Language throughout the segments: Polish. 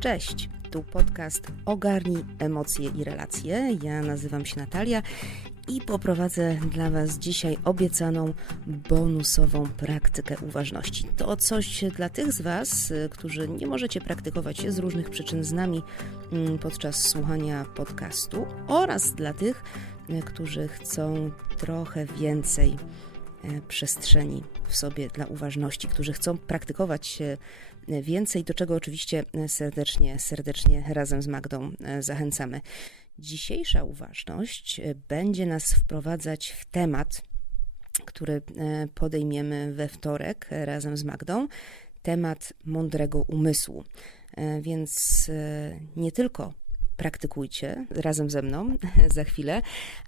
Cześć, tu podcast Ogarnij emocje i relacje. Ja nazywam się Natalia i poprowadzę dla Was dzisiaj obiecaną bonusową praktykę uważności. To coś dla tych z Was, którzy nie możecie praktykować się z różnych przyczyn z nami mm, podczas słuchania podcastu oraz dla tych, którzy chcą trochę więcej przestrzeni w sobie dla uważności, którzy chcą praktykować się więcej, do czego oczywiście serdecznie, serdecznie razem z Magdą e, zachęcamy. Dzisiejsza uważność e, będzie nas wprowadzać w temat, który e, podejmiemy we wtorek razem z Magdą, temat mądrego umysłu. Więc nie tylko praktykujcie razem ze mną za chwilę,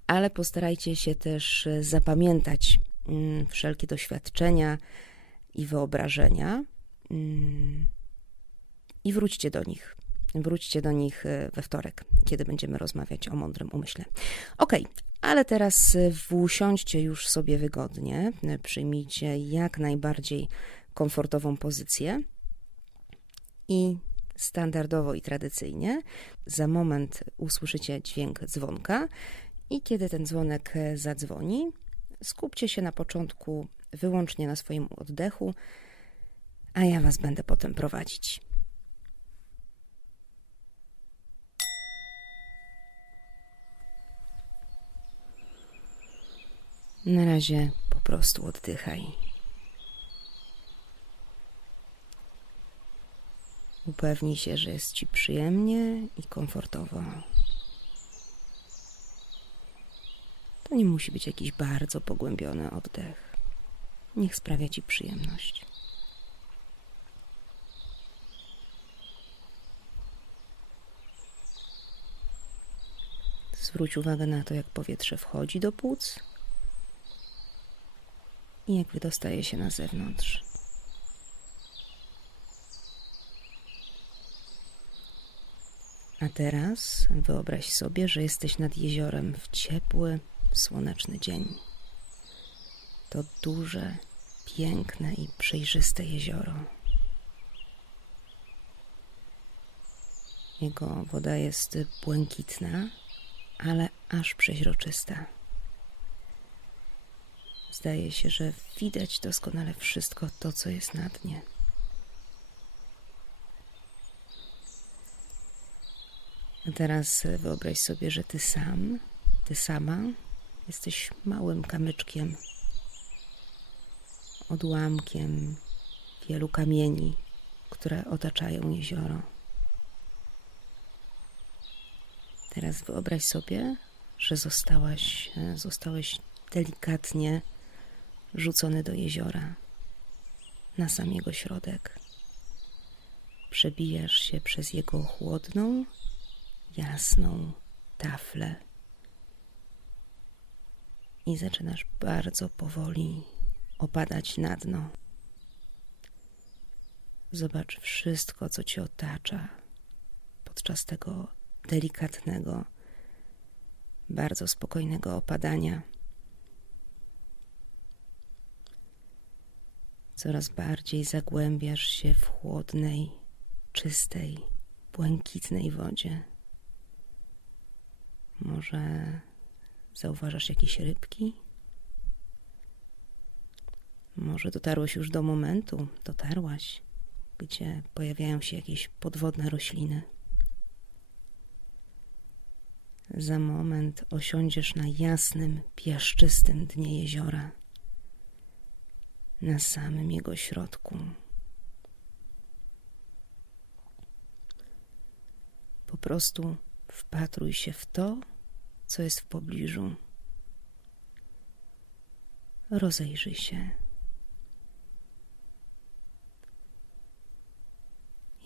ale postarajcie się też zapamiętać wszelkie doświadczenia i wyobrażenia, i wróćcie do nich. Wróćcie do nich e, we wtorek, kiedy będziemy rozmawiać o mądrym umyśle. Ok, ale teraz e, usiądźcie już sobie wygodnie, e, przyjmijcie jak najbardziej komfortową pozycję i standardowo i tradycyjnie za moment usłyszycie dźwięk dzwonka i kiedy ten dzwonek zadzwoni, skupcie się na początku wyłącznie na swoim oddechu a ja Was będę potem prowadzić. Na razie po prostu oddychaj. Upewnij się, że jest Ci przyjemnie i komfortowo. To nie musi być jakiś bardzo pogłębiony oddech. Niech sprawia Ci przyjemność. Zwróć uwagę na to, jak powietrze wchodzi do płuc i jak wydostaje się na zewnątrz. A teraz wyobraź sobie, że jesteś nad jeziorem w ciepły, słoneczny dzień. To duże, piękne i przejrzyste jezioro. Jego woda jest błękitna ale aż przeźroczysta. Zdaje się, że widać doskonale wszystko to, co jest na dnie. A teraz wyobraź sobie, że ty sam, ty sama jesteś małym kamyczkiem, odłamkiem wielu kamieni, które otaczają jezioro. Teraz wyobraź sobie, że zostałaś, e, zostałeś delikatnie rzucony do jeziora, na sam jego środek. Przebijasz się przez jego chłodną, jasną taflę i zaczynasz bardzo powoli opadać na dno. Zobacz wszystko, co cię otacza podczas tego delikatnego, bardzo spokojnego opadania. Coraz bardziej zagłębiasz się w chłodnej, czystej, błękitnej wodzie. Może zauważasz jakieś rybki? Może dotarłeś już do momentu, dotarłaś, gdzie pojawiają się jakieś podwodne rośliny. Za moment osiądziesz na jasnym, piaszczystym dnie jeziora, na samym jego środku. Po prostu wpatruj się w to, co jest w pobliżu. Rozejrzyj się.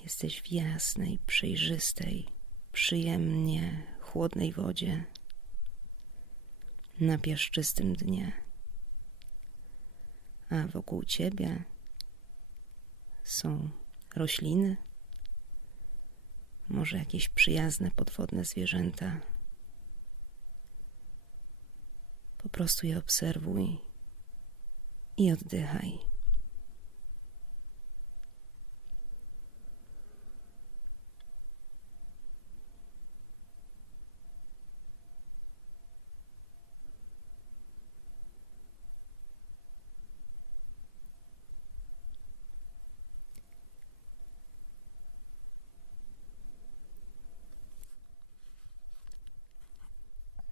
Jesteś w jasnej, przejrzystej, przyjemnie chłodnej wodzie, na piaszczystym dnie, a wokół ciebie są rośliny, może jakieś przyjazne podwodne zwierzęta. Po prostu je obserwuj i oddychaj.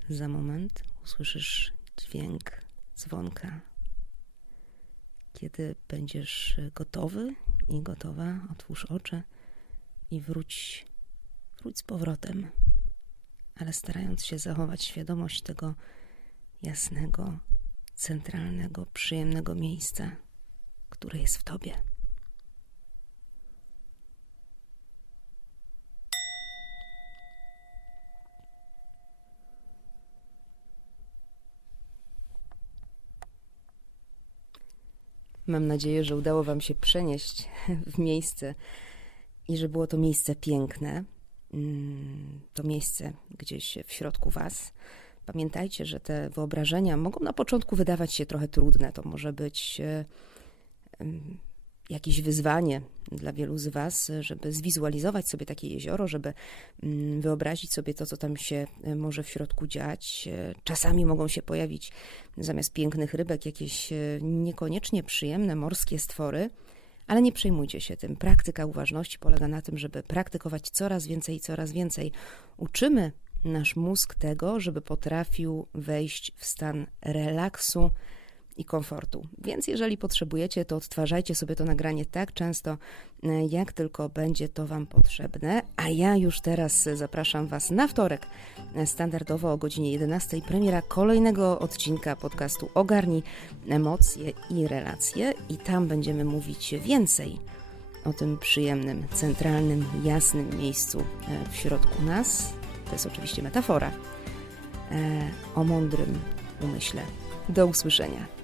Za moment usłyszysz dźwięk dzwonka. Kiedy będziesz gotowy i gotowa, otwórz oczy i wróć, wróć z powrotem, ale starając się zachować świadomość tego jasnego, centralnego, przyjemnego miejsca, które jest w tobie. Mam nadzieję, że udało Wam się przenieść w miejsce i że było to miejsce piękne. Mm, To miejsce gdzieś w środku Was. Pamiętajcie, że te wyobrażenia mogą na początku wydawać się trochę trudne. To może być e, em, jakieś wyzwanie dla wielu z Was, żeby zwizualizować sobie takie jezioro, żeby mm, wyobrazić sobie to, co tam się e, może w środku dziać. E, Czasami mogą się pojawić zamiast pięknych rybek jakieś e, niekoniecznie przyjemne morskie stwory, ale nie przejmujcie się tym. Praktyka uważności polega na tym, żeby praktykować coraz więcej i coraz więcej. Uczymy nasz mózg tego, żeby potrafił wejść w stan relaksu i komfortu. Więc jeżeli potrzebujecie, to odtwarzajcie sobie to nagranie tak często, e, jak tylko będzie to Wam potrzebne. A ja już teraz zapraszam Was na wtorek, e, standardowo o godzinie 11, premiera kolejnego odcinka podcastu Ogarnij emocje i relacje. I tam będziemy mówić więcej o tym przyjemnym, centralnym, jasnym miejscu e, w środku nas. To jest oczywiście metafora. O mądrym umyśle. Do usłyszenia.